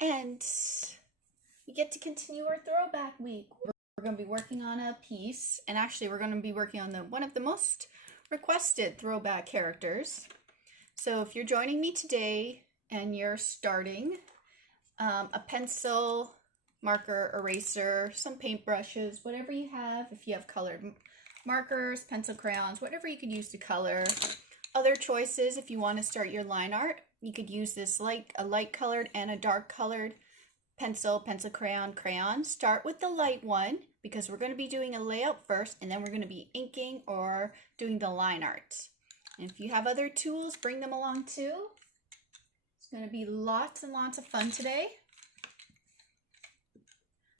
And we get to continue our throwback week. We're going to be working on a piece, and actually we're going to be working on one of the most requested throwback characters. So if you're joining me today and you're starting, a pencil, marker, eraser, some paintbrushes, whatever you have, if you have colored markers, pencil, crayons, whatever you could use to color. Other choices, if you want to start your line art, you could use this a light colored and a dark colored pencil, crayon. Start with the light one because we're going to be doing a layout first, and then we're going to be inking or doing the line art. And if you have other tools, bring them along too. It's going to be lots and lots of fun today.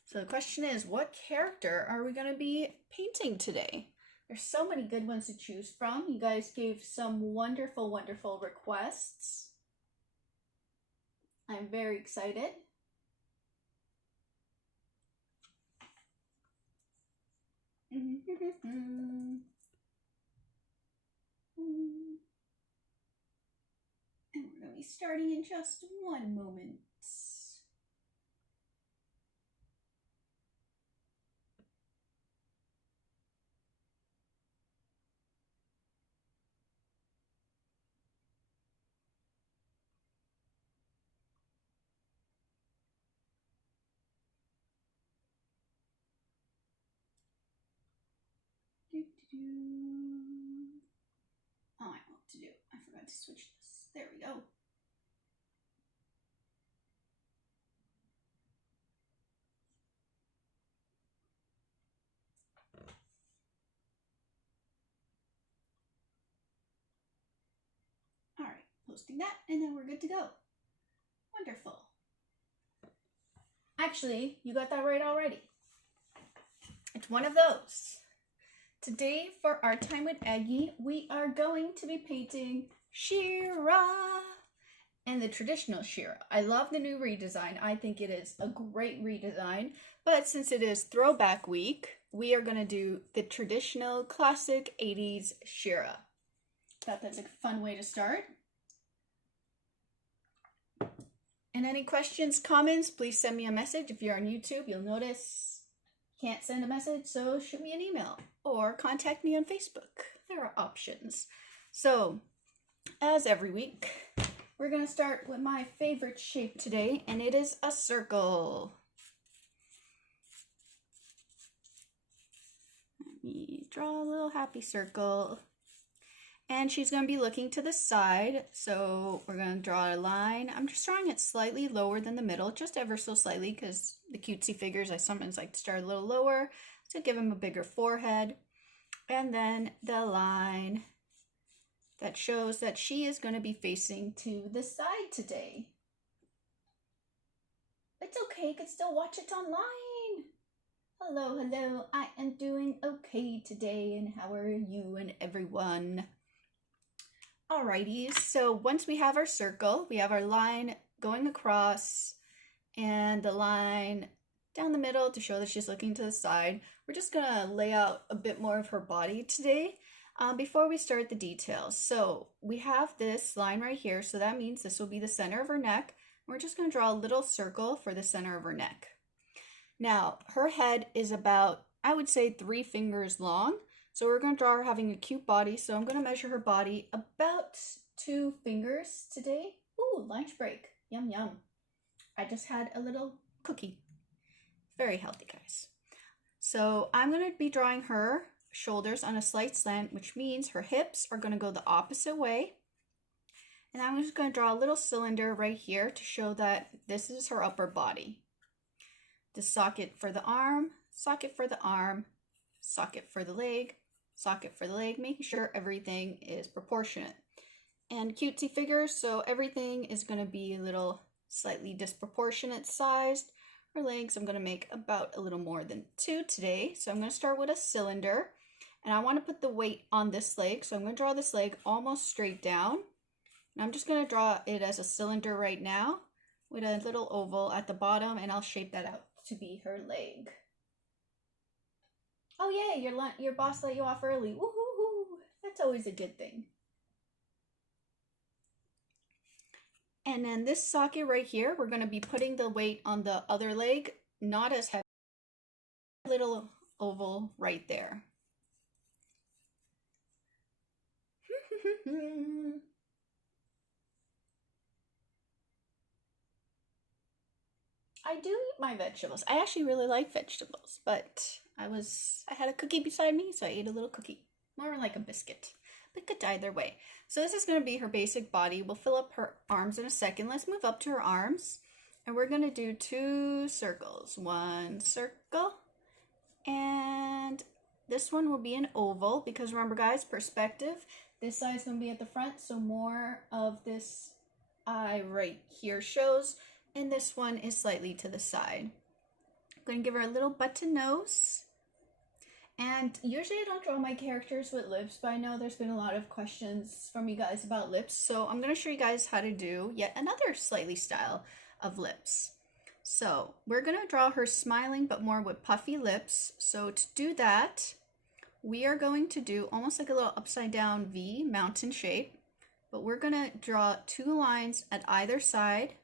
So the question is, what character are we going to be painting today? There's so many good ones to choose from. You guys gave some wonderful, wonderful requests. I'm very excited. And we're going to be starting in just one moment. Oh, I know what to do. I forgot to switch this. There we go. All right, posting that, and then we're good to go. Wonderful. Actually, you got that right already. It's one of those. Today for Art Time with Aggie, we are going to be painting She-Ra and the traditional She-Ra. I love the new redesign. I think it is a great redesign, but since it is throwback week, we are going to do the traditional classic 80s She-Ra. Thought that's a fun way to start. And any questions, comments, please send me a message. If you're on YouTube, you'll notice can't send a message, so shoot me an email or contact me on Facebook. There are options. So, as every week, we're going to start with my favorite shape today, and it is a circle. Let me draw a little happy circle. And she's going to be looking to the side, so we're going to draw a line. I'm just drawing it slightly lower than the middle, just ever so slightly, because the cutesy figures, I sometimes like to start a little lower to give him a bigger forehead. And then the line that shows that she is going to be facing to the side today. It's okay, you can still watch it online. Hello, I am doing okay today, and how are you and everyone? Alrighty, so once we have our circle, we have our line going across and the line down the middle to show that she's looking to the side. We're just gonna lay out a bit more of her body today before we start the details. So we have this line right here, so that means this will be the center of her neck. We're just gonna draw a little circle for the center of her neck. Now, her head is about, I would say, 3 fingers long. So we're going to draw her having a cute body. So I'm going to measure her body about 2 fingers today. Ooh, lunch break. Yum, yum. I just had a little cookie. Very healthy, guys. So I'm going to be drawing her shoulders on a slight slant, which means her hips are going to go the opposite way. And I'm just going to draw a little cylinder right here to show that this is her upper body. The socket for the arm, socket for the arm, socket for the leg, socket for the leg, making sure everything is proportionate. And cutesy figures, so everything is going to be a little slightly disproportionate sized. Her legs, I'm going to make about a little more than 2 today. So I'm going to start with a cylinder, and I want to put the weight on this leg. So I'm going to draw this leg almost straight down. And I'm just going to draw it as a cylinder right now with a little oval at the bottom, and I'll shape that out to be her leg. Oh yeah, your boss let you off early. Woohoo! That's always a good thing. And then this socket right here, we're going to be putting the weight on the other leg, not as heavy. Little oval right there. I do eat my vegetables. I actually really like vegetables, but I had a cookie beside me, so I ate a little cookie. More like a biscuit, but good either way. So this is going to be her basic body. We'll fill up her arms in a second. Let's move up to her arms, and we're going to do 2 circles. 1 circle, and this one will be an oval, because remember guys, perspective, this side is going to be at the front, so more of this eye right here shows, and this one is slightly to the side. I'm going to give her a little button nose. And usually I don't draw my characters with lips, but I know there's been a lot of questions from you guys about lips, so I'm going to show you guys how to do yet another slightly style of lips. So we're going to draw her smiling, but more with puffy lips. So to do that, we are going to do almost like a little upside down V mountain shape, but we're going to draw 2 lines at either side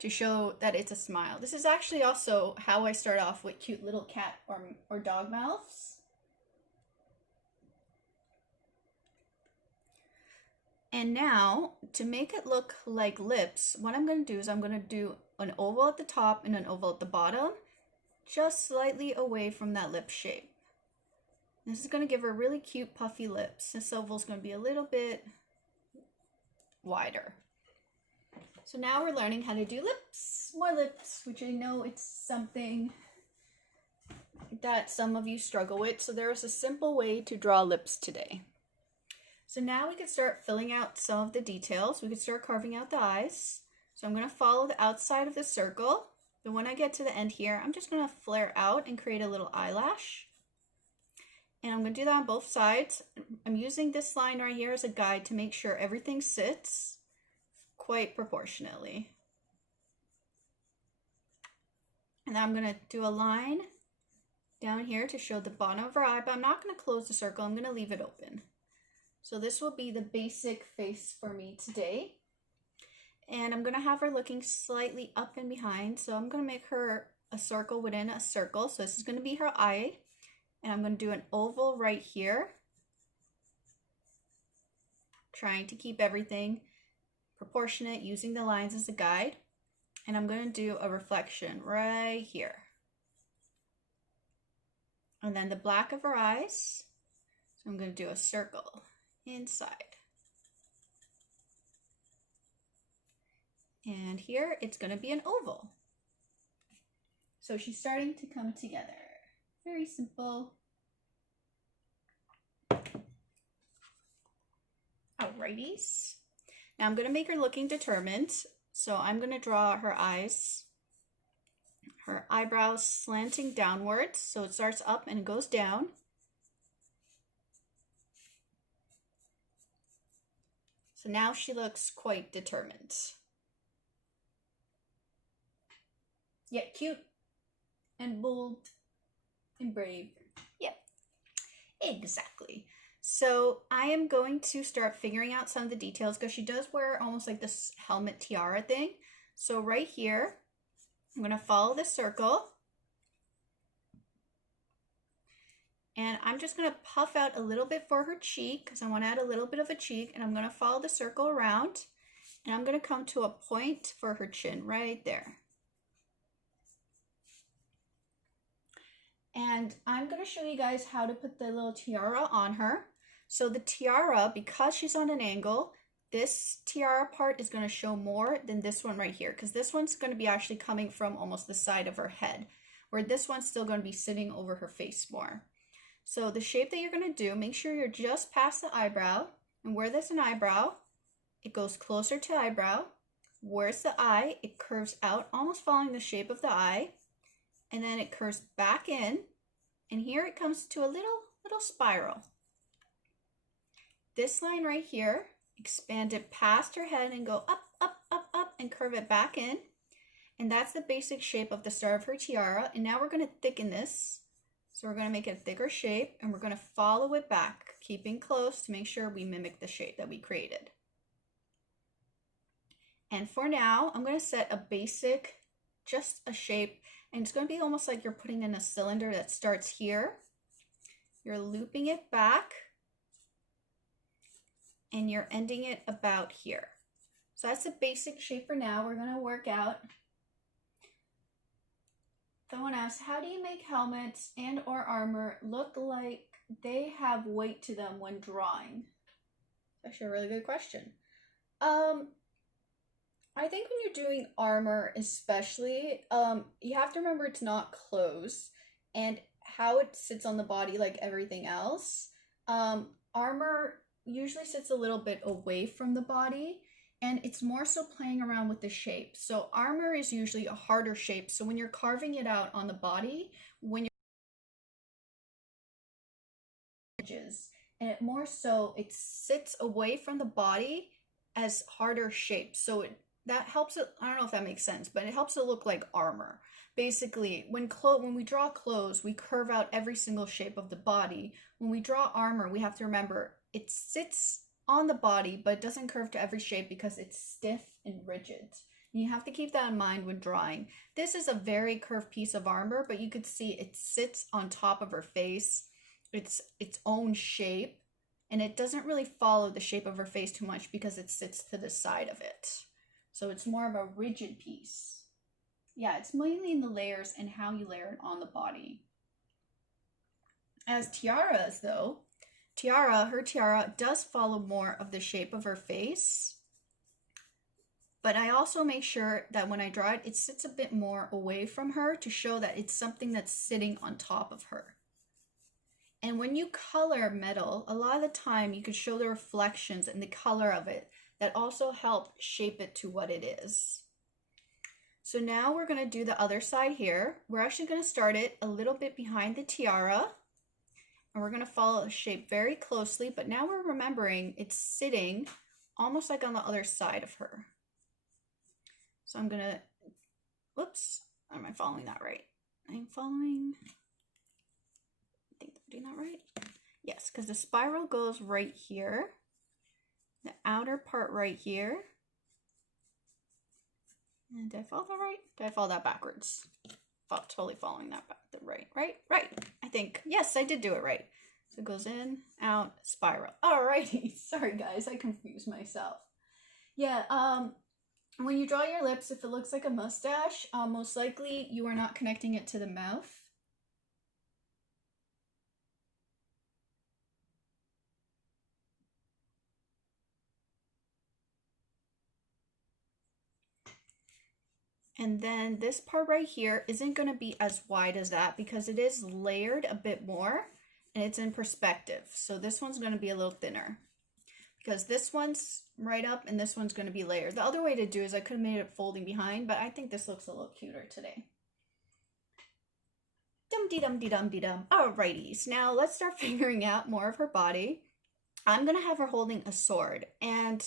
to show that it's a smile. This is actually also how I start off with cute little cat or dog mouths. And now, to make it look like lips, what I'm going to do is I'm going to do an oval at the top and an oval at the bottom, just slightly away from that lip shape. This is going to give her really cute puffy lips. This oval is going to be a little bit wider. So now we're learning how to do lips, more lips, which I know it's something that some of you struggle with. So there is a simple way to draw lips today. So now we can start filling out some of the details. We can start carving out the eyes. So I'm going to follow the outside of the circle. Then when I get to the end here, I'm just going to flare out and create a little eyelash. And I'm going to do that on both sides. I'm using this line right here as a guide to make sure everything sits quite proportionately. And then I'm going to do a line down here to show the bottom of her eye, but I'm not going to close the circle. I'm going to leave it open. So this will be the basic face for me today. And I'm going to have her looking slightly up and behind. So I'm going to make her a circle within a circle. So this is going to be her eye. And I'm going to do an oval right here, trying to keep everything proportionate, using the lines as a guide. And I'm going to do a reflection right here. And then the black of her eyes. So I'm going to do a circle inside. And here it's going to be an oval. So she's starting to come together. Very simple. Alrighties. Now I'm going to make her looking determined. So I'm going to draw her eyes, her eyebrows slanting downwards. So it starts up and it goes down. So now she looks quite determined. Yet cute and bold and brave. Yep, exactly. So I am going to start figuring out some of the details because she does wear almost like this helmet tiara thing. So right here, I'm going to follow this circle. And I'm just going to puff out a little bit for her cheek because I want to add a little bit of a cheek. And I'm going to follow the circle around. And I'm going to come to a point for her chin right there. And I'm going to show you guys how to put the little tiara on her. So the tiara, because she's on an angle, this tiara part is going to show more than this one right here, because this one's going to be actually coming from almost the side of her head, where this one's still going to be sitting over her face more. So the shape that you're going to do, make sure you're just past the eyebrow, and where there's an eyebrow, it goes closer to eyebrow. Where's the eye, it curves out, almost following the shape of the eye, and then it curves back in, and here it comes to a little spiral. This line right here, expand it past her head and go up, up, up, up, and curve it back in. And that's the basic shape of the star of her tiara. And now we're going to thicken this. So we're going to make it a thicker shape, and we're going to follow it back, keeping close to make sure we mimic the shape that we created. And for now, I'm going to set a basic, just a shape, and it's going to be almost like you're putting in a cylinder that starts here. You're looping it back, and you're ending it about here. So that's the basic shape for now. We're going to work out. Someone asked, how do you make helmets and or armor look like they have weight to them when drawing? Actually a really good question. I think when you're doing armor especially, you have to remember it's not clothes and how it sits on the body like everything else. Armor usually sits a little bit away from the body, and it's more so playing around with the shape. So armor is usually a harder shape. So when you're carving it out on the body, when you're edges, and it more so it sits away from the body as harder shapes. So that helps it, I don't know if that makes sense, but it helps it look like armor. Basically, when we draw clothes, we curve out every single shape of the body. When we draw armor, we have to remember it sits on the body, but it doesn't curve to every shape because it's stiff and rigid. And you have to keep that in mind when drawing. This is a very curved piece of armor, but you could see it sits on top of her face. It's its own shape, and it doesn't really follow the shape of her face too much because it sits to the side of it. So it's more of a rigid piece. Yeah, it's mainly in the layers and how you layer it on the body. As tiaras though, her tiara does follow more of the shape of her face. But I also make sure that when I draw it, it sits a bit more away from her to show that it's something that's sitting on top of her. And when you color metal, a lot of the time you can show the reflections and the color of it that also help shape it to what it is. So now we're going to do the other side here. We're actually going to start it a little bit behind the tiara, and we're going to follow the shape very closely, but now we're remembering it's sitting almost like on the other side of her. So I'm going to, whoops, am I following that right? I'm following, I think I'm doing that right. Yes, because the spiral goes right here, the outer part right here. And did I follow that right? Did I follow that backwards? Totally following that back. Right. I think, yes, I did do it right. So it goes in, out, spiral. Alrighty, sorry guys, I confused myself. Yeah, when you draw your lips, if it looks like a mustache, most likely you are not connecting it to the mouth. And then this part right here isn't going to be as wide as that because it is layered a bit more and it's in perspective. So this one's going to be a little thinner because this one's right up and this one's going to be layered. The other way to do is I could have made it folding behind, but I think this looks a little cuter today. Dum-dee-dum-dee-dum-dee-dum. Alrighty, so now let's start figuring out more of her body. I'm going to have her holding a sword, and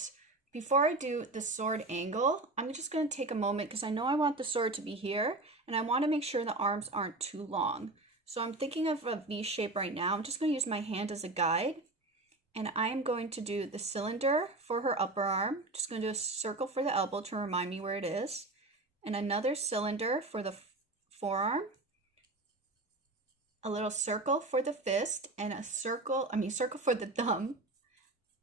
before I do the sword angle, I'm just going to take a moment because I know I want the sword to be here and I want to make sure the arms aren't too long. So I'm thinking of a V shape right now. I'm just going to use my hand as a guide, and I am going to do the cylinder for her upper arm. Just going to do a circle for the elbow to remind me where it is, and another cylinder for the forearm, a little circle for the fist, and a circle for the thumb,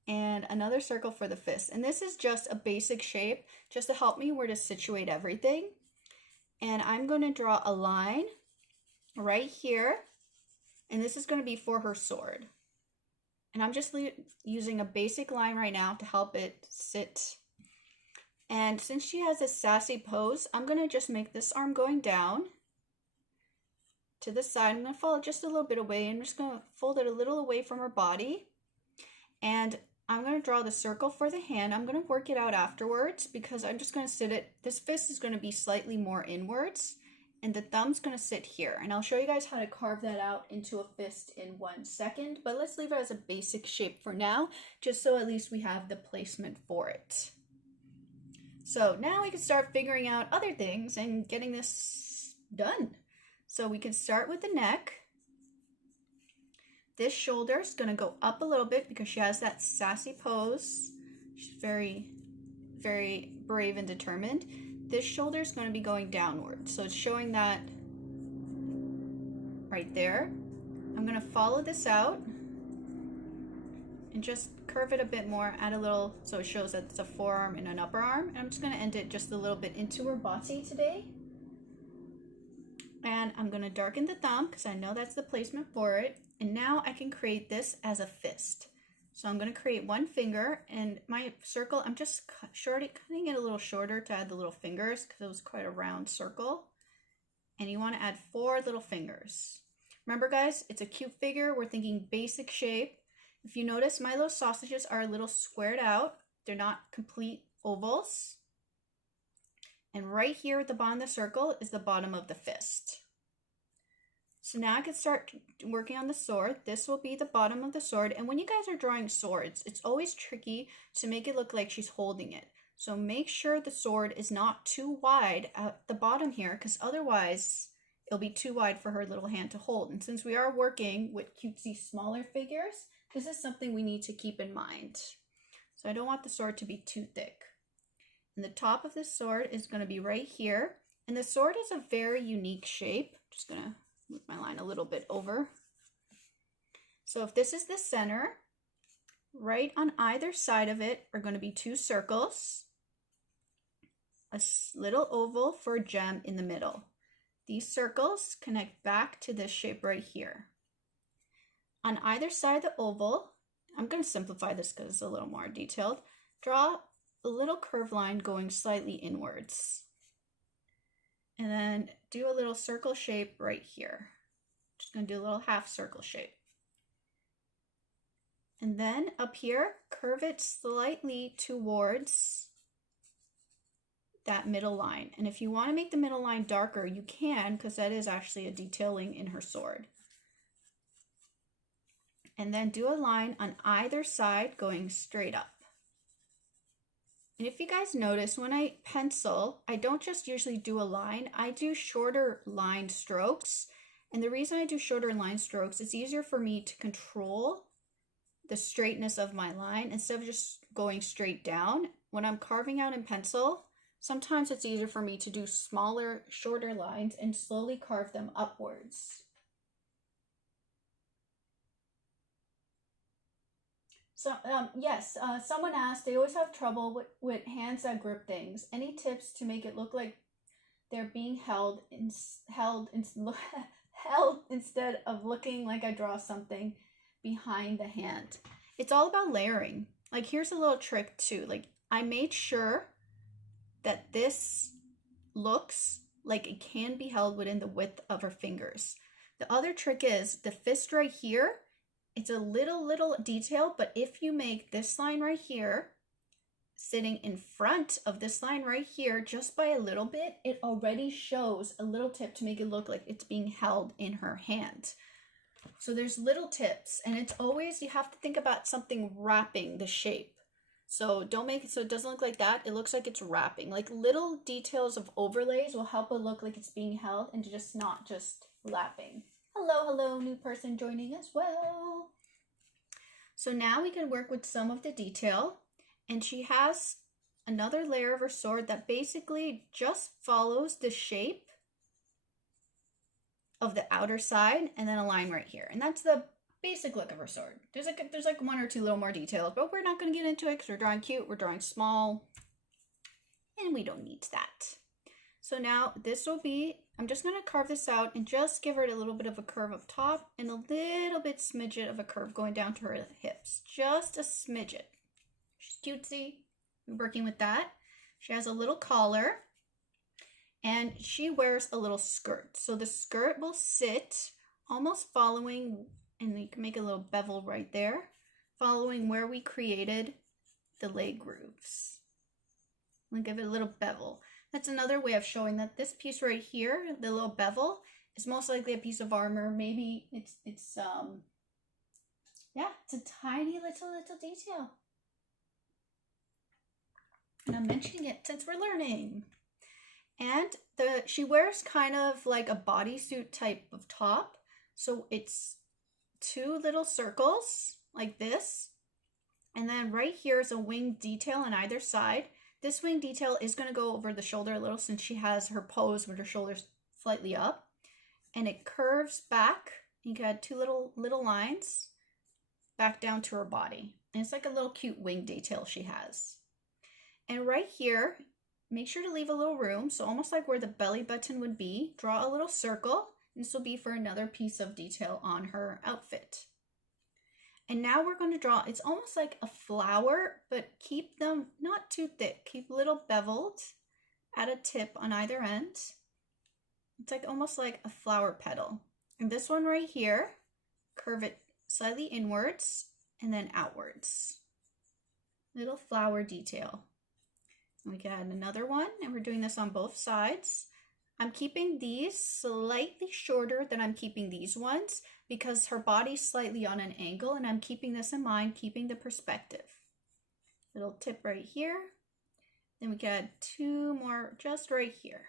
and another circle for the fist. And this is just a basic shape just to help me where to situate everything. And I'm going to draw a line right here, and this is going to be for her sword. And I'm just using a basic line right now to help it sit. And since she has a sassy pose, I'm going to just make this arm going down to the side. I'm going to follow just a little bit away. I'm just going to fold it a little away from her body. And I'm going to draw the circle for the hand. I'm going to work it out afterwards because I'm just going to sit it. This fist is going to be slightly more inwards and the thumb's going to sit here. And I'll show you guys how to carve that out into a fist in 1 second. But let's leave it as a basic shape for now, just so at least we have the placement for it. So now we can start figuring out other things and getting this done. So we can start with the neck. This shoulder is going to go up a little bit because she has that sassy pose. She's very very brave and determined. This shoulder is going to be going downward. So it's showing that right there. I'm going to follow this out and just curve it a bit more, add a little, so it shows that it's a forearm and an upper arm. And I'm just going to end it just a little bit into her body today. And I'm going to darken the thumb because I know that's the placement for it. And now I can create this as a fist. So I'm going to create one finger, and my circle, I'm just cutting it a little shorter to add the little fingers because it was quite a round circle. And you want to add 4 little fingers. Remember guys, it's a cute figure. We're thinking basic shape. If you notice, my little sausages are a little squared out. They're not complete ovals. And right here at the bottom of the circle is the bottom of the fist. So now I can start working on the sword. This will be the bottom of the sword. And when you guys are drawing swords, it's always tricky to make it look like she's holding it. So make sure the sword is not too wide at the bottom here, because otherwise it'll be too wide for her little hand to hold. And since we are working with cutesy smaller figures, this is something we need to keep in mind. So I don't want the sword to be too thick. And the top of the sword is going to be right here. And the sword is a very unique shape. Just going to move my line a little bit over. So if this is the center, right on either side of it are going to be 2 circles, a little oval for a gem in the middle. These circles connect back to this shape right here. On either side of the oval, I'm going to simplify this because it's a little more detailed, draw a little curved line going slightly inwards. And then do a little circle shape right here. Just going to do a little half circle shape. And then up here, curve it slightly towards that middle line. And if you want to make the middle line darker, you can, because that is actually a detailing in her sword. And then do a line on either side going straight up. And if you guys notice, when I pencil, I don't just usually do a line, I do shorter line strokes. And the reason I do shorter line strokes, it's easier for me to control the straightness of my line instead of just going straight down. When I'm carving out in pencil, sometimes it's easier for me to do smaller, shorter lines and slowly carve them upwards. So, yes, someone asked, they always have trouble with hands that grip things. Any tips to make it look like they're being held instead of looking like I draw something behind the hand? It's all about layering. Like, here's a little trick too. Like, I made sure that this looks like it can be held within the width of her fingers. The other trick is the fist right here. It's a little detail, but if you make this line right here sitting in front of this line right here just by a little bit, it already shows a little tip to make it look like it's being held in her hand. So there's little tips, and it's always, you have to think about something wrapping the shape. So don't make it so it doesn't look like that. It looks like it's wrapping. Like, little details of overlays will help it look like it's being held and just not just lapping. Hello, new person joining as well. So now we can work with some of the detail, and she has another layer of her sword that basically just follows the shape of the outer side and then a line right here. And that's the basic look of her sword. There's like 1 or 2 little more details, but we're not going to get into it because we're drawing cute, we're drawing small, and we don't need that. So now this will be, I'm just going to carve this out and just give her a little bit of a curve up top and a little bit smidget of a curve going down to her hips. Just a smidget. She's cutesy. We're working with that. She has a little collar and she wears a little skirt. So the skirt will sit almost following, and you can make a little bevel right there, following where we created the leg grooves. We'll give it a little bevel. That's another way of showing that this piece right here, the little bevel, is most likely a piece of armor. Maybe it's yeah, it's a tiny little detail. And I'm mentioning it since we're learning. And she wears kind of like a bodysuit type of top. So it's 2 little circles like this. And then right here is a wing detail on either side. This wing detail is going to go over the shoulder a little since she has her pose with her shoulders slightly up. And it curves back. You got two little lines back down to her body. And it's like a little cute wing detail she has. And right here, make sure to leave a little room. So almost like where the belly button would be, draw a little circle. And this will be for another piece of detail on her outfit. And now we're going to draw, it's almost like a flower, but keep them not too thick. Keep a little beveled at a tip on either end. It's like almost like a flower petal. And this one right here, curve it slightly inwards and then outwards. Little flower detail. And we can add another one, and we're doing this on both sides. I'm keeping these slightly shorter than I'm keeping these ones because her body's slightly on an angle, and I'm keeping this in mind, keeping the perspective. Little tip right here. Then we can add two more just right here.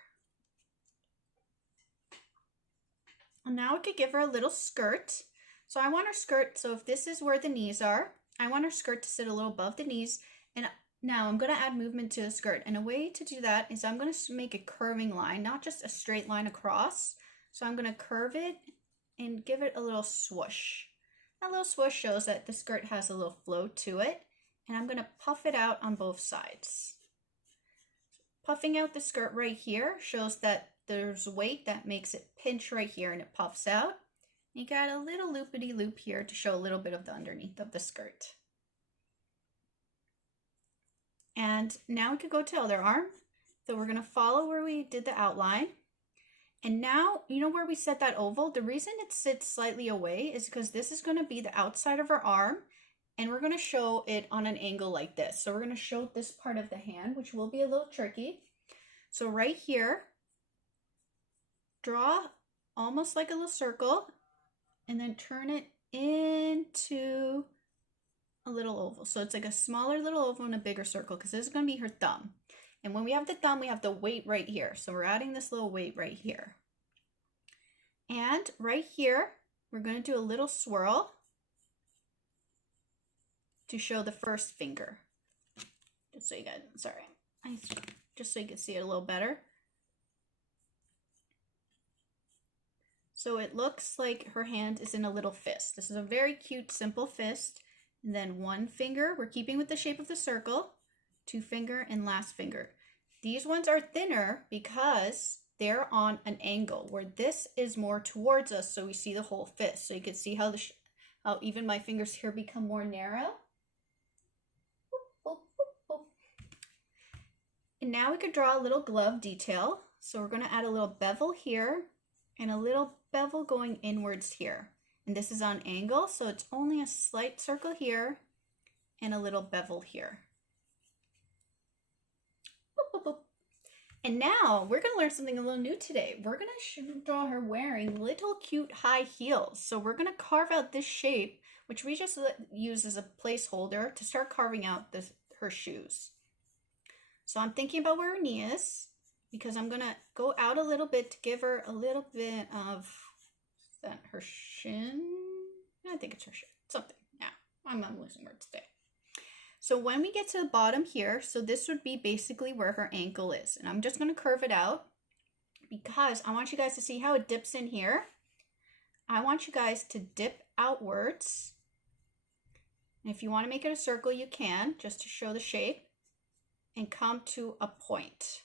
And now I could give her a little skirt. So I want her skirt, so if this is where the knees are, I want her skirt to sit a little above the knees. And now I'm going to add movement to the skirt. And a way to do that is I'm going to make a curving line, not just a straight line across. So I'm going to curve it and give it a little swoosh. That little swoosh shows that the skirt has a little flow to it. And I'm going to puff it out on both sides. Puffing out the skirt right here shows that there's weight that makes it pinch right here and it puffs out. You got a little loopity loop here to show a little bit of the underneath of the skirt. And now we could go to the other arm. So we're going to follow where we did the outline. And now, you know where we set that oval? The reason it sits slightly away is because this is going to be the outside of her arm. And we're going to show it on an angle like this. So we're going to show this part of the hand, which will be a little tricky. So right here, draw almost like a little circle and then turn it into a little oval. So it's like a smaller little oval and a bigger circle because this is going to be her thumb. And when we have the thumb, we have the weight right here. So we're adding this little weight right here. And right here, we're going to do a little swirl to show the first finger. Just so you guys, just so you can see it a little better. So it looks like her hand is in a little fist. This is a very cute, simple fist. And then one finger, we're keeping with the shape of the circle, two finger and last finger. These ones are thinner because they're on an angle where this is more towards us so we see the whole fist. So you can see how how even my fingers here become more narrow. And now we could draw a little glove detail. So we're going to add a little bevel here and a little bevel going inwards here. And this is on angle, so it's only a slight circle here and a little bevel here. Boop, boop, boop. And now we're going to learn something a little new today. We're going to draw her wearing little cute high heels. So we're going to carve out this shape, which we just use as a placeholder to start carving out her shoes. So I'm thinking about where her knee is because I'm going to go out a little bit to give her a little bit of, is that her shin? I think it's her shin. Something. Yeah, I'm losing words today. So when we get to the bottom here, so this would be basically where her ankle is. And I'm just going to curve it out because I want you guys to see how it dips in here. I want you guys to dip outwards. And if you want to make it a circle, you can, just to show the shape. And come to a point.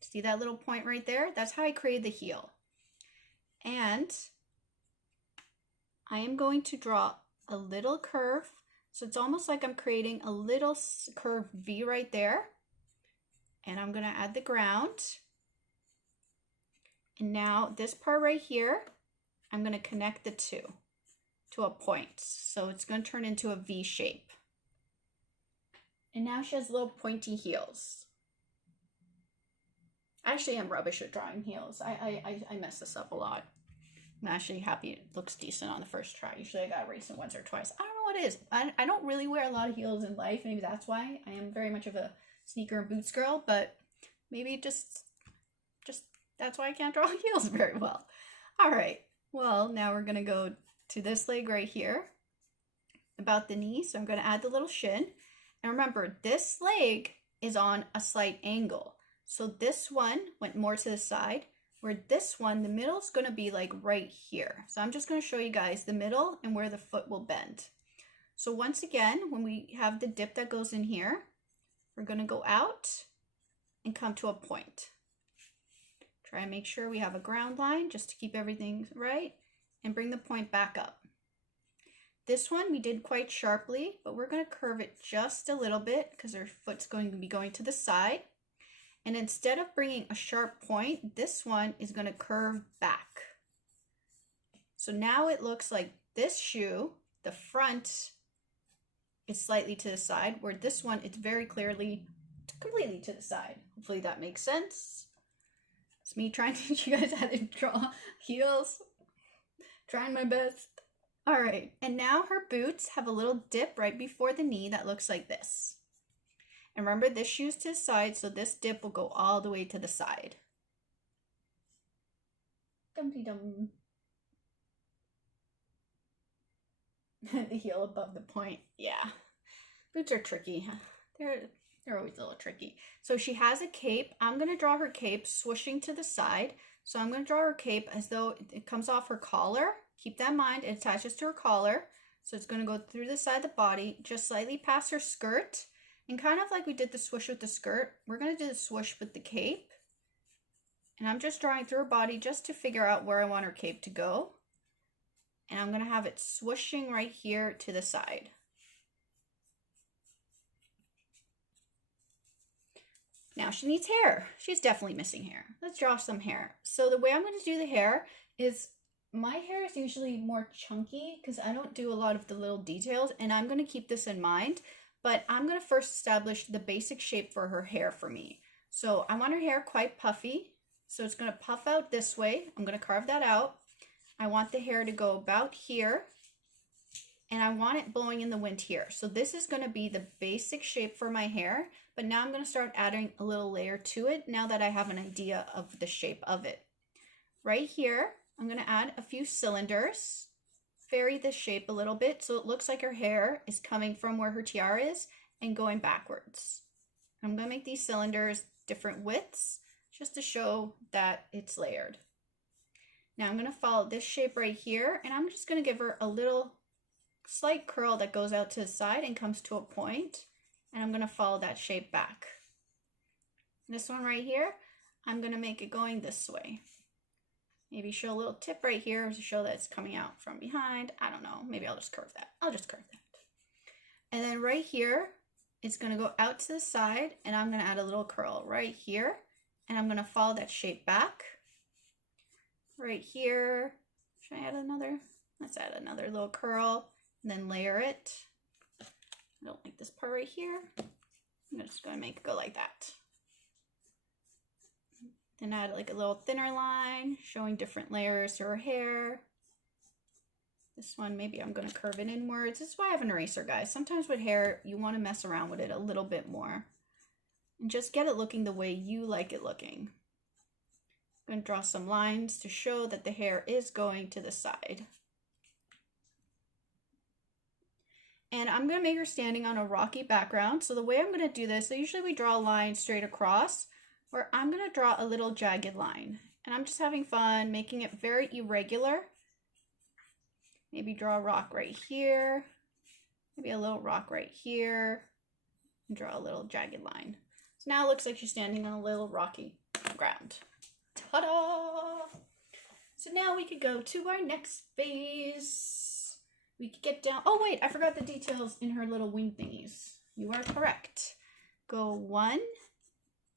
See that little point right there? That's how I created the heel. And I am going to draw a little curve. So it's almost like I'm creating a little curved V right there. And I'm going to add the ground. And now this part right here, I'm going to connect the two to a point. So it's going to turn into a V shape. And now she has little pointy heels. Actually, I'm rubbish at drawing heels. I mess this up a lot. I'm actually happy it looks decent on the first try. Usually I gotta erase it once or twice. I don't know what it is. I don't really wear a lot of heels in life. Maybe that's why. I am very much of a sneaker and boots girl, but maybe just that's why I can't draw heels very well. All right. Well, now we're gonna go to this leg right here, about the knee. So I'm gonna add the little shin. And remember, this leg is on a slight angle. So this one went more to the side, where this one, the middle is going to be like right here. So I'm just going to show you guys the middle and where the foot will bend. So once again, when we have the dip that goes in here, we're going to go out and come to a point. Try and make sure we have a ground line just to keep everything right, and bring the point back up. This one we did quite sharply, but we're going to curve it just a little bit because our foot's going to be going to the side. And instead of bringing a sharp point, this one is going to curve back. So now it looks like this shoe, the front is slightly to the side, where this one is very clearly completely to the side. Hopefully that makes sense. It's me trying to teach you guys how to draw heels. Trying my best. All right, and now her boots have a little dip right before the knee that looks like this. And remember, this shoe's to the side, so this dip will go all the way to the side. Dum-de-dum. The heel above the point. Yeah, boots are tricky. They're always a little tricky. So she has a cape. I'm going to draw her cape swooshing to the side. So I'm going to draw her cape as though it comes off her collar. Keep that in mind. It attaches to her collar. So it's going to go through the side of the body, just slightly past her skirt. And kind of like we did the swoosh with the skirt, we're going to do the swoosh with the cape. And I'm just drawing through her body just to figure out where I want her cape to go. And I'm going to have it swooshing right here to the side. Now she needs hair. She's definitely missing hair. Let's draw some hair. So the way I'm going to do the hair is, my hair is usually more chunky because I don't do a lot of the little details, and I'm going to keep this in mind, but I'm going to first establish the basic shape for her hair for me. So I want her hair quite puffy. So it's going to puff out this way. I'm going to carve that out. I want the hair to go about here, and I want it blowing in the wind here. So this is going to be the basic shape for my hair, but now I'm going to start adding a little layer to it now that I have an idea of the shape of it. Right here, I'm going to add a few cylinders, vary the shape a little bit so it looks like her hair is coming from where her tiara is and going backwards. I'm going to make these cylinders different widths just to show that it's layered. Now I'm going to follow this shape right here, and I'm just going to give her a little slight curl that goes out to the side and comes to a point, and I'm going to follow that shape back. This one right here, I'm going to make it going this way. Maybe show a little tip right here to show that it's coming out from behind. I don't know. Maybe I'll just curve that. I'll just curve that. And then right here, it's going to go out to the side, and I'm going to add a little curl right here, and I'm going to follow that shape back. Right here, should I add another? Let's add another little curl and then layer it. I don't like this part right here. I'm just going to make it go like that. Then add like a little thinner line showing different layers to her hair. This one, maybe I'm going to curve it inwards. This is why I have an eraser, guys. Sometimes with hair, you want to mess around with it a little bit more and just get it looking the way you like it looking. I'm going to draw some lines to show that the hair is going to the side. And I'm going to make her standing on a rocky background. So the way I'm going to do this, so usually we draw a line straight across, where I'm going to draw a little jagged line. And I'm just having fun, making it very irregular. Maybe draw a rock right here. Maybe a little rock right here. And draw a little jagged line. So now it looks like she's standing on a little rocky ground. Ta-da! So now we could go to our next phase. We could get down. Oh wait, I forgot the details in her little wing thingies. You are correct. Go 1,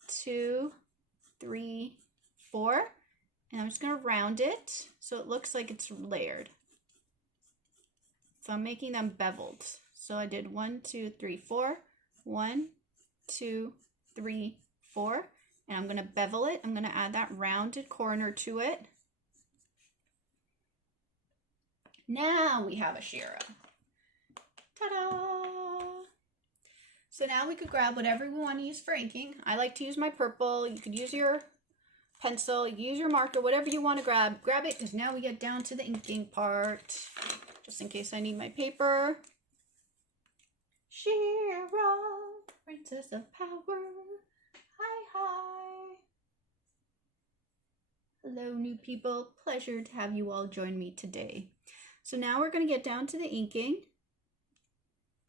2, 3, 4. And I'm just going to round it so it looks like it's layered. So I'm making them beveled. So I did 1, 2, 3, 4. 1, 2, 3, 4. And I'm going to bevel it. I'm going to add that rounded corner to it. Now we have a Shira. Ta-da! So now we could grab whatever we want to use for inking. I like to use my purple. You could use your pencil, you use your marker, whatever you want to grab. Grab it, because now we get down to the inking part. Just in case I need my paper. Shira! Princess of Power. Hi, hi. Hello, new people. Pleasure to have you all join me today. So now we're going to get down to the inking.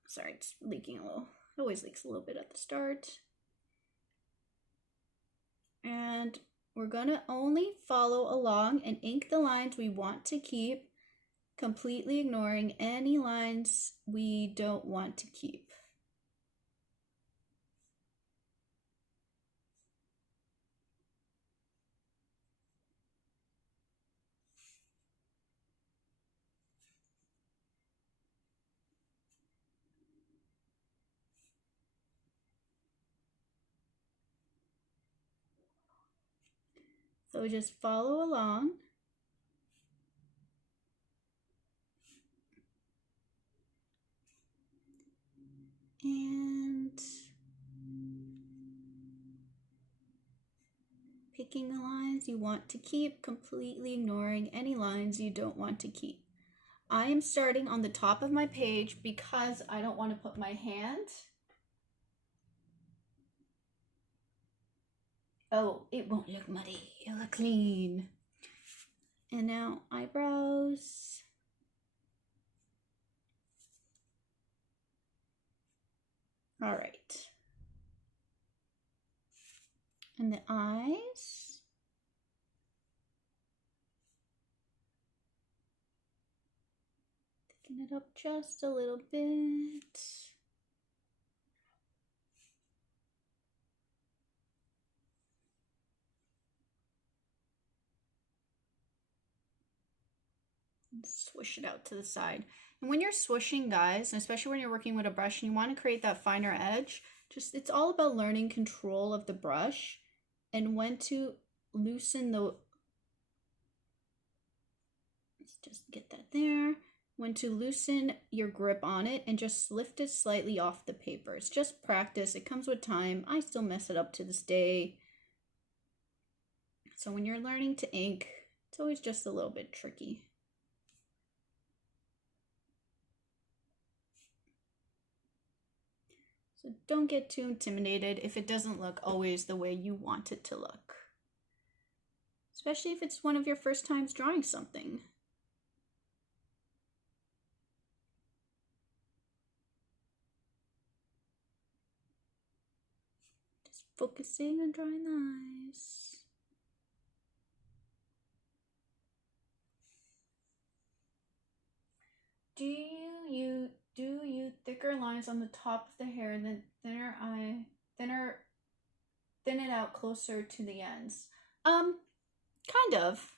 Sorry, it's leaking a little. It always leaks a little bit at the start. And we're going to only follow along and ink the lines we want to keep, completely ignoring any lines we don't want to keep. So just follow along. And picking the lines you want to keep, completely ignoring any lines you don't want to keep. I am starting on the top of my page because I don't want to put my hand. Oh, it won't look muddy. It'll look clean. And now eyebrows. All right. And the eyes. Thicken it up just a little bit. Swish it out to the side. And when you're swishing, guys, and especially when you're working with a brush and you want to create that finer edge, it's all about learning control of the brush and when to loosen the, let's just get that there, when to loosen your grip on it and just lift it slightly off the paper. It's just practice. It comes with time. I still mess it up to this day. So when you're learning to ink, it's always just a little bit tricky. So don't get too intimidated if it doesn't look always the way you want it to look. Especially if it's one of your first times drawing something. Just focusing on drawing the eyes. Do you thicker lines on the top of the hair and then thin it out closer to the ends? Kind of.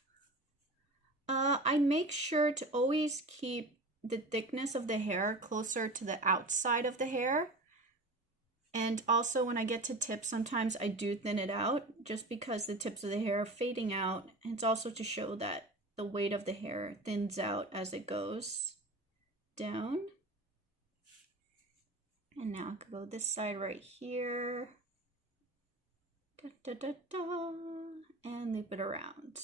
I make sure to always keep the thickness of the hair closer to the outside of the hair. And also when I get to tips, sometimes I do thin it out just because the tips of the hair are fading out. And it's also to show that the weight of the hair thins out as it goes down. And now I could go this side right here. Da, da, da, da, and loop it around.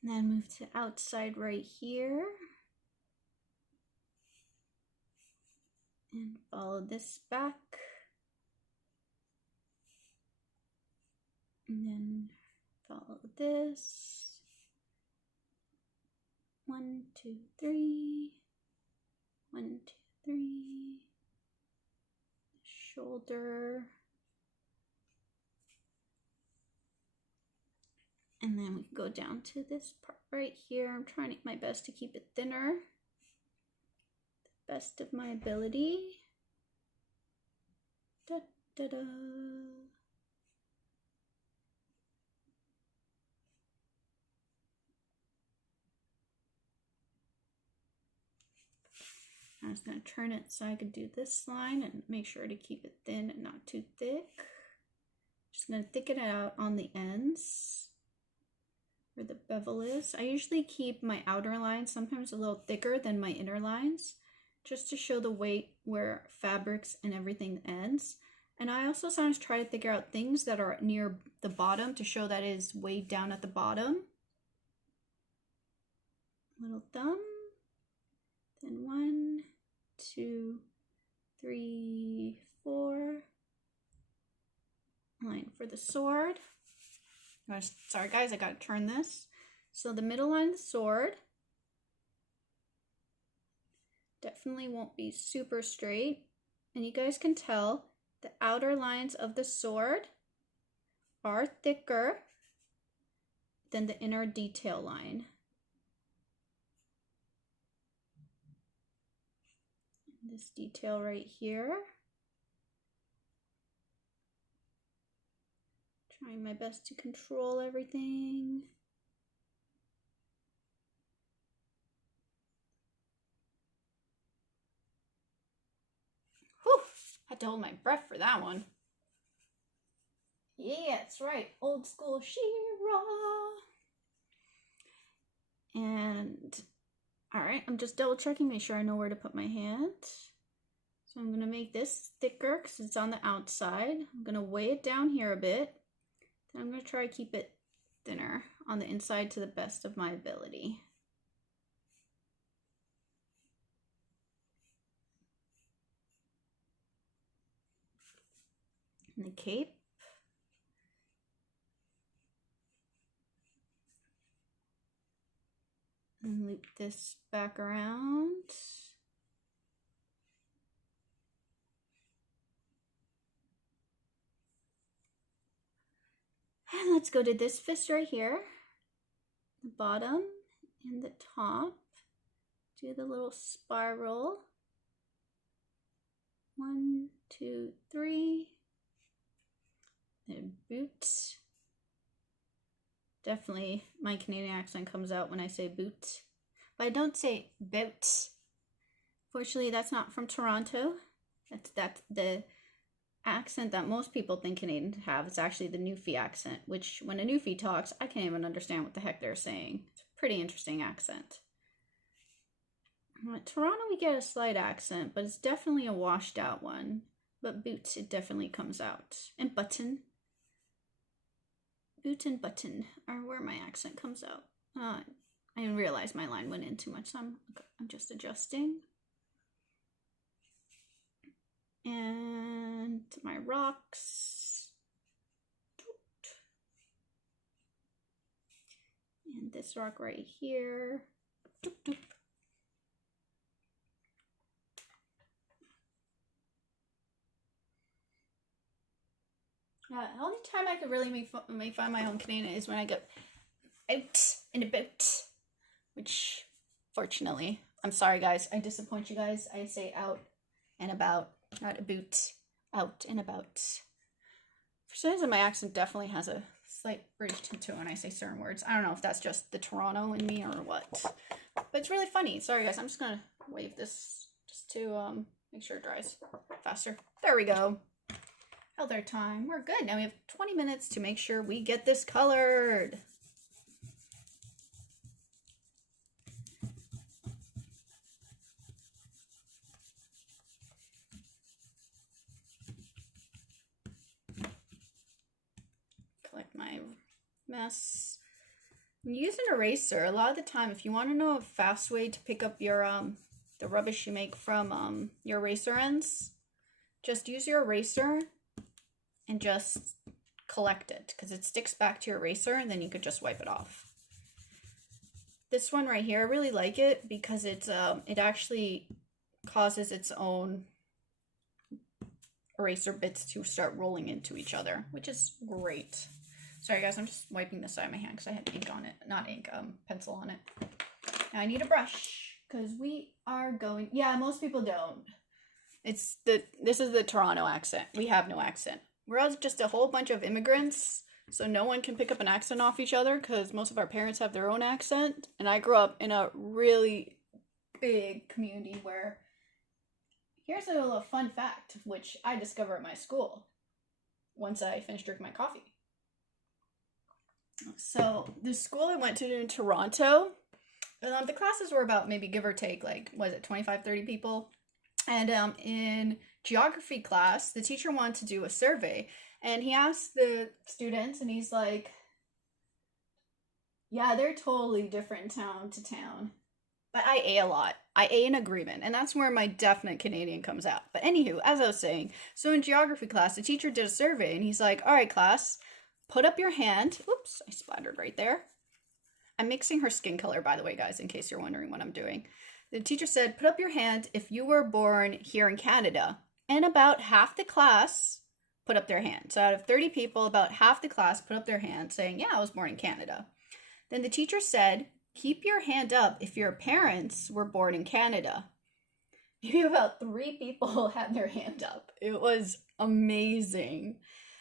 And then move to outside right here. And follow this back. And then follow this. 1, 2, 3. 1, 2, 3. Shoulder. And then we can go down to this part right here. I'm trying my best to keep it thinner. The best of my ability. Da, da, da. I was going to turn it so I could do this line and make sure to keep it thin and not too thick. Just going to thicken it out on the ends where the bevel is. I usually keep my outer lines sometimes a little thicker than my inner lines just to show the weight where fabrics and everything ends. And I also sometimes try to figure out things that are near the bottom to show that it is way down at the bottom. Little thumb. Then 1, 2, 3, 4. Line for the sword. Sorry guys, I gotta turn this. So the middle line of the sword definitely won't be super straight. And you guys can tell the outer lines of the sword are thicker than the inner detail line. And this detail right here. Trying my best to control everything. Whew, had to hold my breath for that one. Yeah, that's right, old school She-Ra. And, all right, I'm just double checking, make sure I know where to put my hand. So I'm gonna make this thicker because it's on the outside. I'm gonna weigh it down here a bit. Then I'm gonna try to keep it thinner on the inside to the best of my ability. And the cape. And loop this back around. And let's go to this fist right here. The bottom and the top. Do the little spiral. 1, 2, 3. And boot. Definitely my Canadian accent comes out when I say boot. But I don't say boot. Fortunately, that's not from Toronto. That's the accent that most people think Canadians have. It's actually the Newfie accent, which when a Newfie talks, I can't even understand what the heck they're saying. It's a pretty interesting accent. At Toronto, we get a slight accent, but it's definitely a washed out one. But boots, it definitely comes out. And button. Boot and button are where my accent comes out. I didn't realize my line went in too much, so I'm just adjusting. And my rocks. And this rock right here. The only time I could really make fun of my own Canadian is when I go out and about, which, fortunately, I'm sorry guys, I disappoint you guys. I say out and about, not about, out and about. For some reason, my accent definitely has a slight British tint to it when I say certain words. I don't know if that's just the Toronto in me or what, but it's really funny. Sorry guys, I'm just gonna wave this just to make sure it dries faster. There we go. Held our time. We're good. Now we have 20 minutes to make sure we get this colored. Collect my mess. When you use an eraser, a lot of the time, if you want to know a fast way to pick up your the rubbish you make from your eraser ends, just use your eraser and just collect it, because it sticks back to your eraser and then you could just wipe it off. This one right here, I really like it because it's it actually causes its own eraser bits to start rolling into each other, which is great. Sorry guys, I'm just wiping this side of my hand because I had ink on it, not ink, pencil on it. Now I need a brush because we are going, yeah, most people don't. This is the Toronto accent. We have no accent. We're all just a whole bunch of immigrants, so no one can pick up an accent off each other because most of our parents have their own accent. And I grew up in a really big community where, here's a little fun fact, which I discovered at my school once I finished drinking my coffee. So the school I went to in Toronto, the classes were about maybe give or take, like, was it 25, 30 people? And in geography class, the teacher wanted to do a survey, and he asked the students, and he's like, yeah, they're totally different town to town. But I A a lot. I A in agreement, and that's where my definite Canadian comes out. But anywho, as I was saying, so in geography class, the teacher did a survey, and he's like, all right, class, put up your hand. Oops, I splattered right there. I'm mixing her skin color, by the way, guys, in case you're wondering what I'm doing. The teacher said, put up your hand if you were born here in Canada. And about half the class put up their hand. So out of 30 people, about half the class put up their hand saying, yeah, I was born in Canada. Then the teacher said, keep your hand up if your parents were born in Canada. Maybe about 3 people had their hand up. It was amazing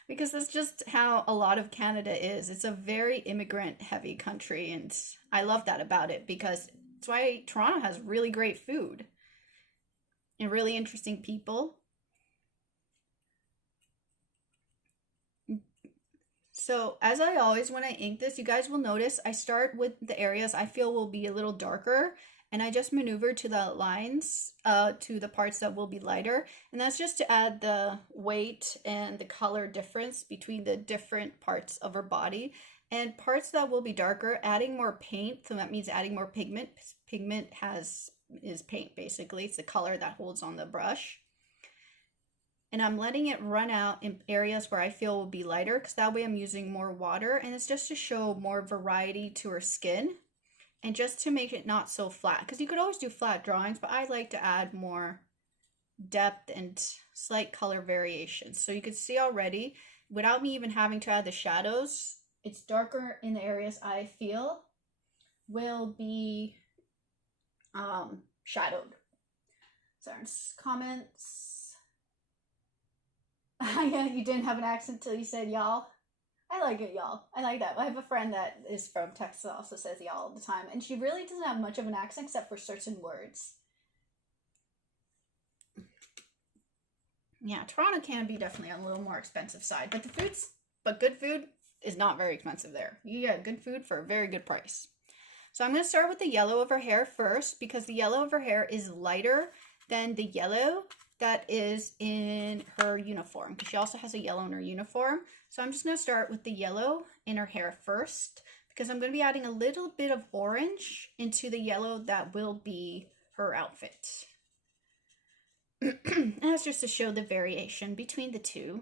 because that's just how a lot of Canada is. It's a very immigrant heavy country, and I love that about it because that's why Toronto has really great food and really interesting people. So as I always, when I ink this, you guys will notice I start with the areas I feel will be a little darker, and I just maneuver to the lines, to the parts that will be lighter. And that's just to add the weight and the color difference between the different parts of her body. And parts that will be darker, adding more paint, so that means adding more pigment. Pigment is paint, basically. It's the color that holds on the brush. And I'm letting it run out in areas where I feel will be lighter, because that way I'm using more water, and it's just to show more variety to her skin and just to make it not so flat, because you could always do flat drawings, but I like to add more depth and slight color variations. So you can see already, without me even having to add the shadows, it's darker in the areas I feel will be shadowed. Sorry, comments. Yeah, you didn't have an accent till you said y'all. I like it, y'all. I like that. I have a friend that is from Texas that also says y'all all the time, and she really doesn't have much of an accent except for certain words. Yeah, Toronto can be definitely on a little more expensive side, but good food is not very expensive there. You get good food for a very good price. So I'm going to start with the yellow of her hair first, because the yellow of her hair is lighter than the yellow that is in her uniform, because she also has a yellow in her uniform. So I'm just going to start with the yellow in her hair first, because I'm going to be adding a little bit of orange into the yellow that will be her outfit. And that's just to show the variation between the two.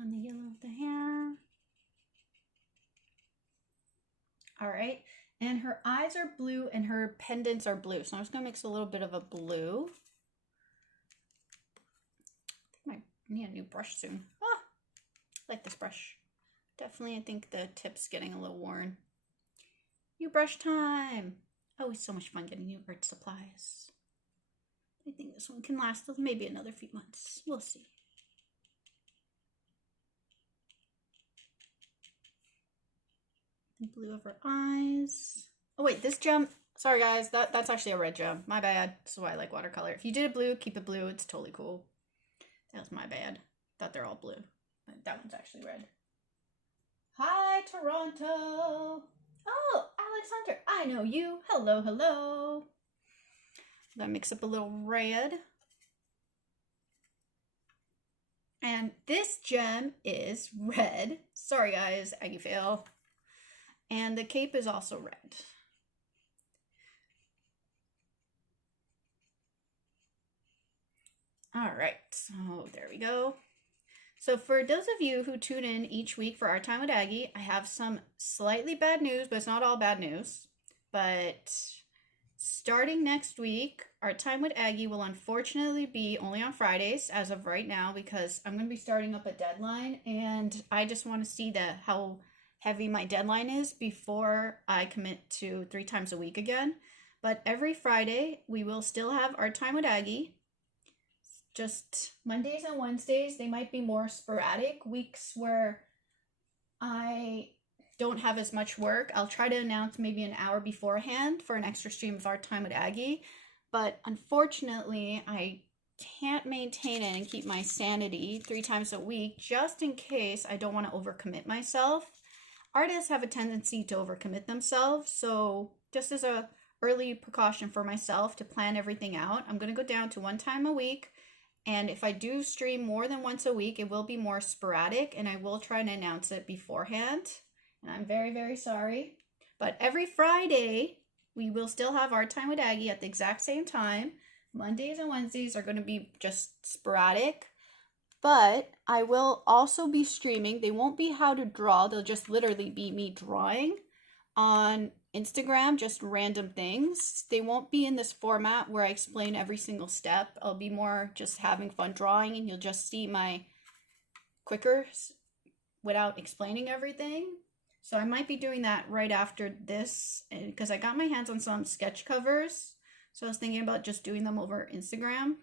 On the yellow of the hair. All right, and her eyes are blue and her pendants are blue. So I'm just gonna mix a little bit of a blue. I might need a new brush soon. Ah, I like this brush. Definitely, I think the tip's getting a little worn. New brush time. Always so much fun getting new art supplies. I think this one can last maybe another few months. We'll see. Blue over eyes. Oh wait, this gem, sorry guys, that's actually a red gem. My bad. This is why I like watercolor. If you did it blue, keep it blue. It's totally cool. That was my bad. Thought they're all blue. But that one's actually red. Hi, Toronto. Oh, Alex Hunter. I know you. Hello, hello. Gonna mix up a little red. And this gem is red. Sorry guys, Aggie fail. And the cape is also red. All right, so there we go. So for those of you who tune in each week for Art Time with Aggie, I have some slightly bad news, but it's not all bad news. But starting next week, Art Time with Aggie will unfortunately be only on Fridays as of right now, because I'm going to be starting up a deadline, and I just want to see how heavy my deadline is before I commit to 3 times a week again. But every Friday, we will still have Art Time with Aggie. Just Mondays and Wednesdays, they might be more sporadic weeks where I don't have as much work, I'll try to announce maybe an hour beforehand for an extra stream of Art Time with Aggie. But unfortunately, I can't maintain it and keep my sanity 3 times a week just in case I don't want to overcommit myself. Artists have a tendency to overcommit themselves, so just as a early precaution for myself to plan everything out, I'm going to go down to 1 time a week. And if I do stream more than once a week, it will be more sporadic, and I will try and announce it beforehand. And I'm very, very sorry. But every Friday, we will still have Art Time with Aggie at the exact same time. Mondays and Wednesdays are going to be just sporadic. But I will also be streaming. They won't be how to draw. They'll just literally be me drawing on Instagram, just random things. They won't be in this format where I explain every single step. I'll be more just having fun drawing, and you'll just see my quicker without explaining everything. So I might be doing that right after this, because I got my hands on some sketch covers. So I was thinking about just doing them over Instagram.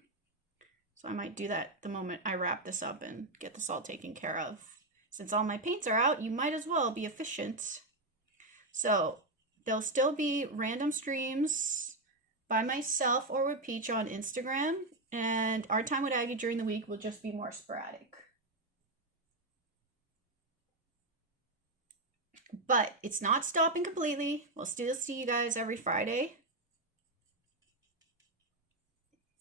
So I might do that the moment I wrap this up and get this all taken care of. Since all my paints are out, you might as well be efficient. So there'll still be random streams by myself or with Peach on Instagram, and Art Time with Aggie during the week will just be more sporadic. But it's not stopping completely. We'll still see you guys every Friday.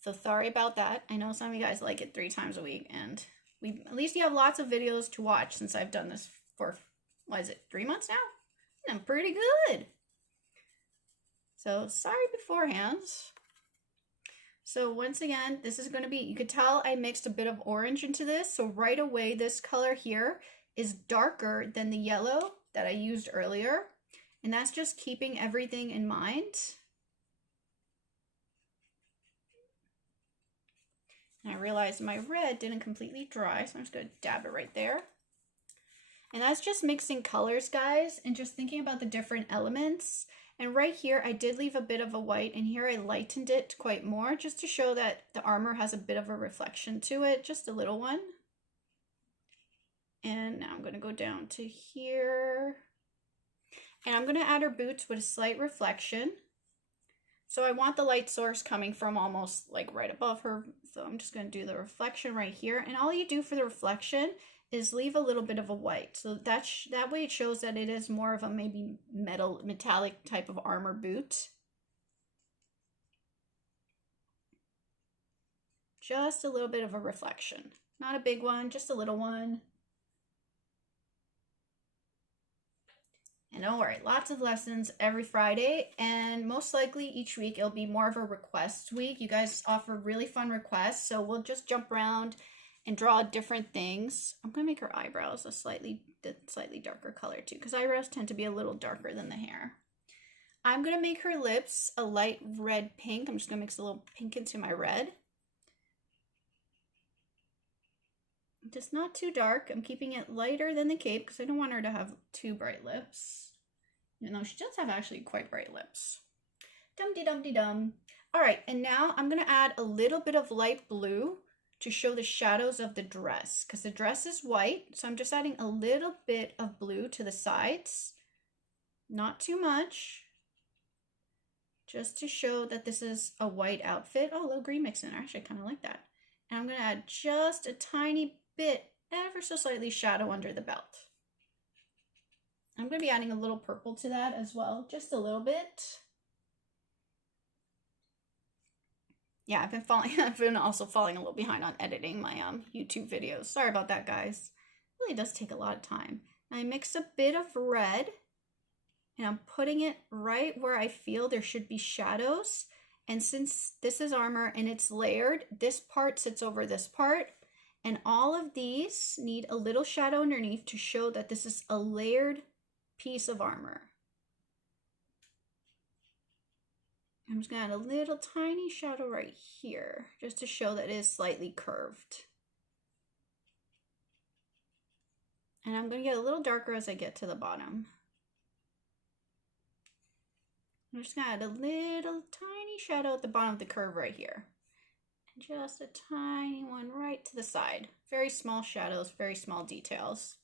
So sorry about that. I know some of you guys like it 3 times a week, and at least you have lots of videos to watch since I've done this for, 3 months now? I'm pretty good. So sorry beforehand. So once again, this is going to be, you could tell I mixed a bit of orange into this. So right away, this color here is darker than the yellow that I used earlier. And that's just keeping everything in mind. And I realized my red didn't completely dry, so I'm just going to dab it right there. And that's just mixing colors, guys, and just thinking about the different elements. And right here, I did leave a bit of a white, and here I lightened it quite more, just to show that the armor has a bit of a reflection to it, just a little one. And now I'm going to go down to here. And I'm going to add her boots with a slight reflection. So I want the light source coming from almost like right above her. So I'm just going to do the reflection right here. And all you do for the reflection is leave a little bit of a white. So that way it shows that it is more of a maybe metallic type of armor boot. Just a little bit of a reflection. Not a big one, just a little one. And don't worry, lots of lessons every Friday, and most likely each week it'll be more of a request week. You guys offer really fun requests, so we'll just jump around and draw different things. I'm going to make her eyebrows a slightly darker color too, because eyebrows tend to be a little darker than the hair. I'm going to make her lips a light red pink. I'm just going to mix a little pink into my red. Just not too dark. I'm keeping it lighter than the cape because I don't want her to have too bright lips. Even though she does have actually quite bright lips. Dum-de-dum-de-dum. All right, and now I'm going to add a little bit of light blue to show the shadows of the dress, because the dress is white, so I'm just adding a little bit of blue to the sides. Not too much. Just to show that this is a white outfit. Oh, a little green mix in there. Actually, I kind of like that. And I'm going to add just a tiny bit, ever so slightly, shadow under the belt. I'm going to be adding a little purple to that as well, just a little bit. Yeah, I've been also falling a little behind on editing my YouTube videos. Sorry about that, guys. It really does take a lot of time. I mixed a bit of red, and I'm putting it right where I feel there should be shadows. And since this is armor and it's layered, this part sits over this part. And all of these need a little shadow underneath to show that this is a layered piece of armor. I'm just going to add a little tiny shadow right here, just to show that it is slightly curved. And I'm going to get a little darker as I get to the bottom. I'm just going to add a little tiny shadow at the bottom of the curve right here. And just a tiny one right to the side. Very small shadows, very small details.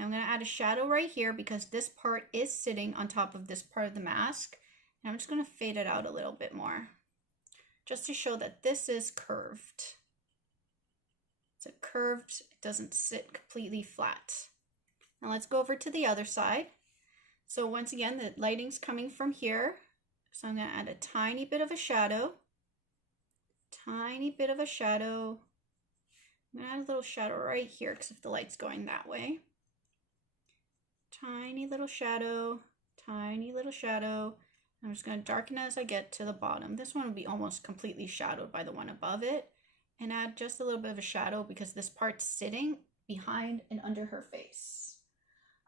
Now I'm going to add a shadow right here because this part is sitting on top of this part of the mask. And I'm just going to fade it out a little bit more, just to show that this is curved. It's curved, it doesn't sit completely flat. Now let's go over to the other side. So once again, the lighting's coming from here. So I'm going to add a tiny bit of a shadow. Tiny bit of a shadow. I'm going to add a little shadow right here because if the light's going that way. Tiny little shadow. Tiny little shadow. I'm just going to darken as I get to the bottom. This one will be almost completely shadowed by the one above it. And add just a little bit of a shadow because this part's sitting behind and under her face.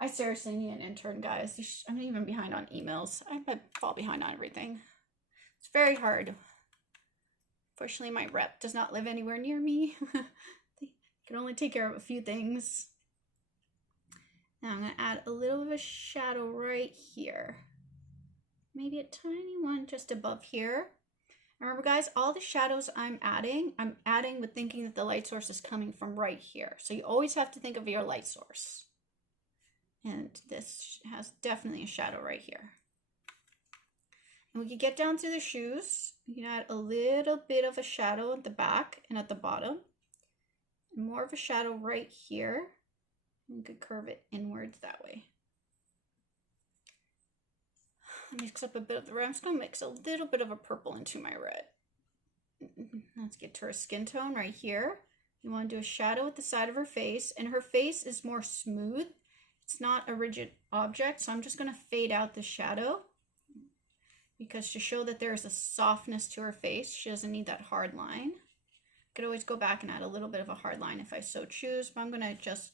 I seriously need an intern, guys. I'm even behind on emails. I fall behind on everything. It's very hard. Fortunately, my rep does not live anywhere near me. They can only take care of a few things. Now I'm going to add a little bit of a shadow right here. Maybe a tiny one just above here. Remember, guys, all the shadows I'm adding with thinking that the light source is coming from right here. So you always have to think of your light source. And this has definitely a shadow right here. And we can get down to the shoes. You can add a little bit of a shadow at the back and at the bottom. And more of a shadow right here. And you could curve it inwards that way. Mix up a bit of the red. I'm just going to mix a little bit of a purple into my red. Let's get to her skin tone right here. You want to do a shadow at the side of her face, and her face is more smooth. It's not a rigid object, so I'm just going to fade out the shadow because to show that there's a softness to her face, she doesn't need that hard line. I could always go back and add a little bit of a hard line if I so choose, but I'm going to just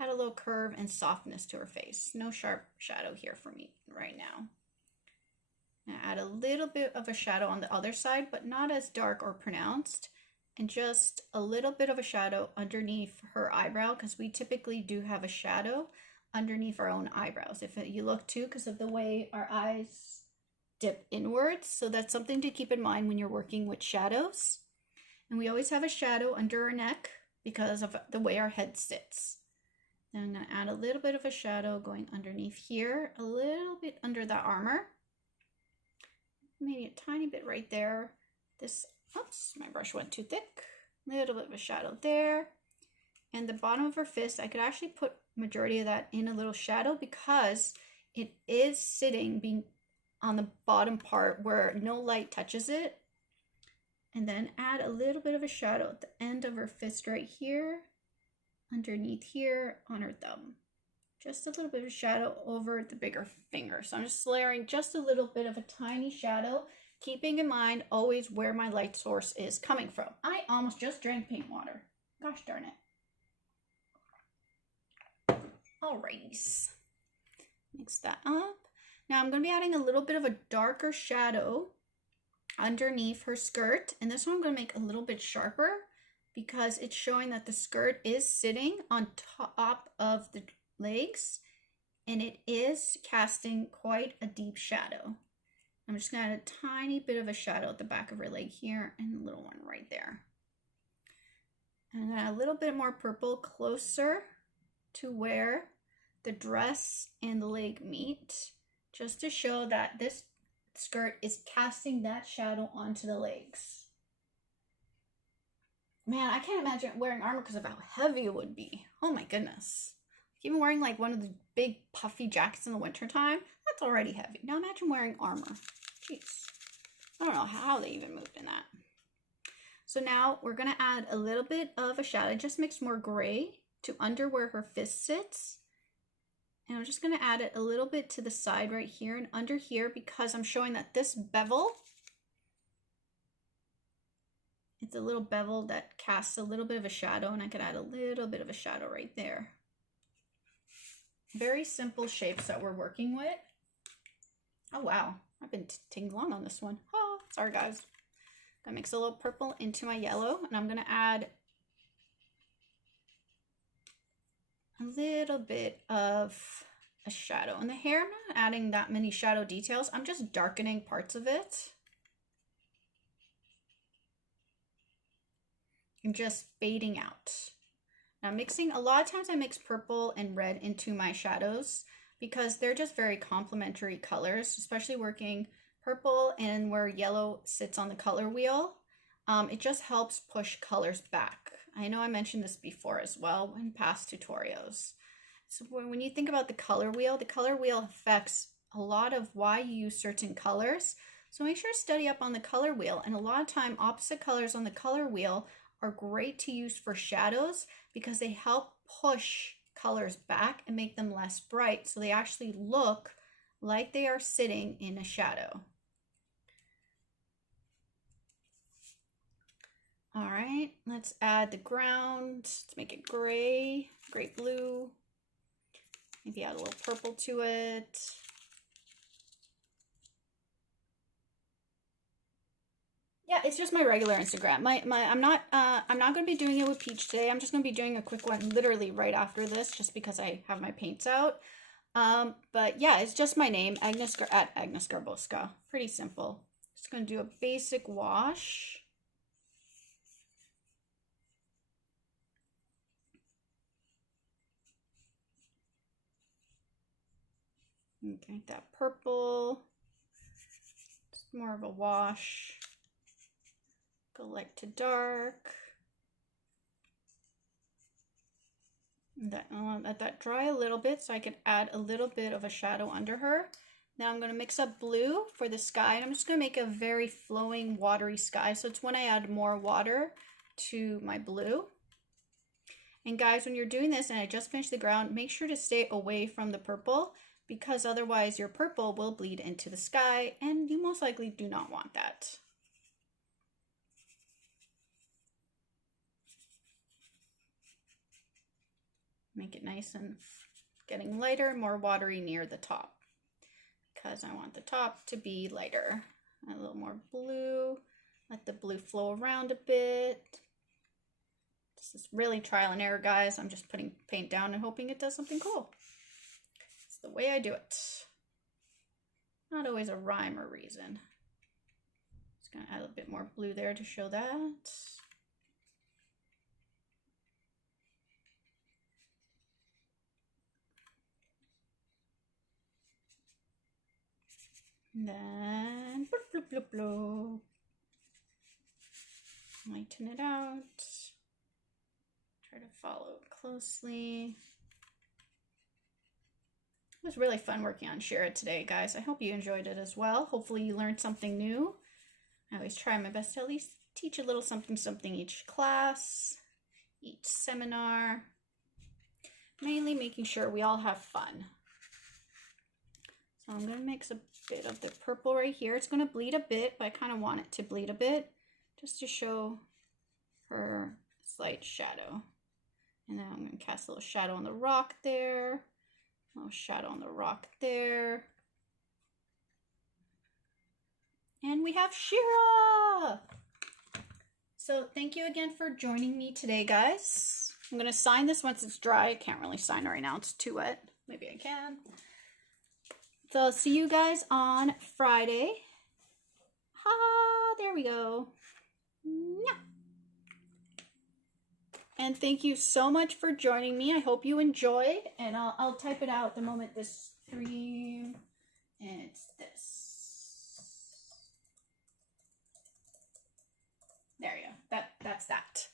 add a little curve and softness to her face. No sharp shadow here for me right now. Now add a little bit of a shadow on the other side, but not as dark or pronounced, and just a little bit of a shadow underneath her eyebrow because we typically do have a shadow underneath our own eyebrows. If you look too, because of the way our eyes dip inwards, so that's something to keep in mind when you're working with shadows. And we always have a shadow under our neck because of the way our head sits. Then I'm going to add a little bit of a shadow going underneath here, a little bit under the armor. Maybe a tiny bit right there. Oops, my brush went too thick. A little bit of a shadow there. And the bottom of her fist, I could actually put majority of that in a little shadow because it is sitting being on the bottom part where no light touches it. And then add a little bit of a shadow at the end of her fist right here, underneath here on her thumb. Just a little bit of shadow over the bigger finger. So I'm just layering just a little bit of a tiny shadow, keeping in mind always where my light source is coming from. I almost just drank paint water. Gosh darn it. Alrighty. Mix that up. Now I'm going to be adding a little bit of a darker shadow underneath her skirt. And this one I'm going to make a little bit sharper because it's showing that the skirt is sitting on top of the legs and it is casting quite a deep shadow. I'm just going to add a tiny bit of a shadow at the back of her leg here and a little one right there. And I'm going to add a little bit more purple closer to where the dress and the leg meet, just to show that this skirt is casting that shadow onto the legs. Man, I can't imagine wearing armor because of how heavy it would be. Oh my goodness. Even wearing like one of the big puffy jackets in the wintertime, that's already heavy. Now imagine wearing armor. Jeez. I don't know how they even moved in that. So now we're going to add a little bit of a shadow. I just mixed more gray to under where her fist sits. And I'm just going to add it a little bit to the side right here and under here because I'm showing that this bevel, it's a little bevel that casts a little bit of a shadow, and I could add a little bit of a shadow right there. Very simple shapes that we're working with. Oh wow, I've been taking long on this one. Oh, sorry guys. I'm gonna mix a little purple into my yellow, and I'm gonna add a little bit of a shadow. In the hair, I'm not adding that many shadow details. I'm just darkening parts of it. And just fading out. Now mixing, a lot of times I mix purple and red into my shadows because they're just very complementary colors, especially working purple and where yellow sits on the color wheel. It just helps push colors back. I know I mentioned this before as well in past tutorials. So when you think about the color wheel affects a lot of why you use certain colors. So make sure to study up on the color wheel. And a lot of time, opposite colors on the color wheel are great to use for shadows because they help push colors back and make them less bright. So they actually look like they are sitting in a shadow. All right, let's add the ground. Let's make it gray, gray blue. Maybe add a little purple to it. Yeah, it's just my regular Instagram. I'm not going to be doing it with Peach today. I'm just going to be doing a quick one literally right after this just because I have my paints out. But yeah, it's just my name, Agnes at Agnes Garbowska. Pretty simple. Just going to do a basic wash. Okay, that purple. Just more of a wash. Go light to dark. Let that dry a little bit so I can add a little bit of a shadow under her. Now I'm going to mix up blue for the sky, and I'm just going to make a very flowing, watery sky. So it's when I add more water to my blue. And guys, when you're doing this and I just finished the ground, make sure to stay away from the purple because otherwise your purple will bleed into the sky and you most likely do not want that. Make it nice and getting lighter, more watery near the top because I want the top to be lighter. A little more blue, let the blue flow around a bit. This is really trial and error, guys. I'm just putting paint down and hoping it does something cool. It's the way I do it. Not always a rhyme or reason. Just gonna add a bit more blue there to show that. And then bloop, bloop, bloop, bloop. Lighten it out. Try to follow closely. It was really fun working on Shira today, guys. I hope you enjoyed it as well. Hopefully you learned something new. I always try my best to at least teach a little something each class, each seminar. Mainly making sure we all have fun. So I'm going to mix a bit of the purple right here. It's going to bleed a bit, but I kind of want it to bleed a bit just to show her slight shadow. And then I'm going to cast a little shadow on the rock there. A little shadow on the rock there. And we have Shira! So thank you again for joining me today, guys. I'm going to sign this once it's dry. I can't really sign right now. It's too wet. Maybe I can. So I'll see you guys on Friday. There we go. Yeah. And thank you so much for joining me. I hope you enjoyed. And I'll type it out the moment this stream. And it's this. There you go. That's that.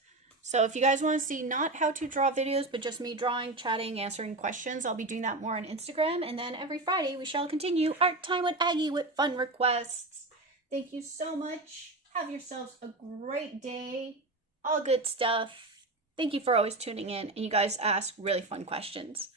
So if you guys want to see not how to draw videos, but just me drawing, chatting, answering questions, I'll be doing that more on Instagram. And then every Friday, we shall continue Art Time with Aggie with fun requests. Thank you so much. Have yourselves a great day. All good stuff. Thank you for always tuning in. And you guys ask really fun questions.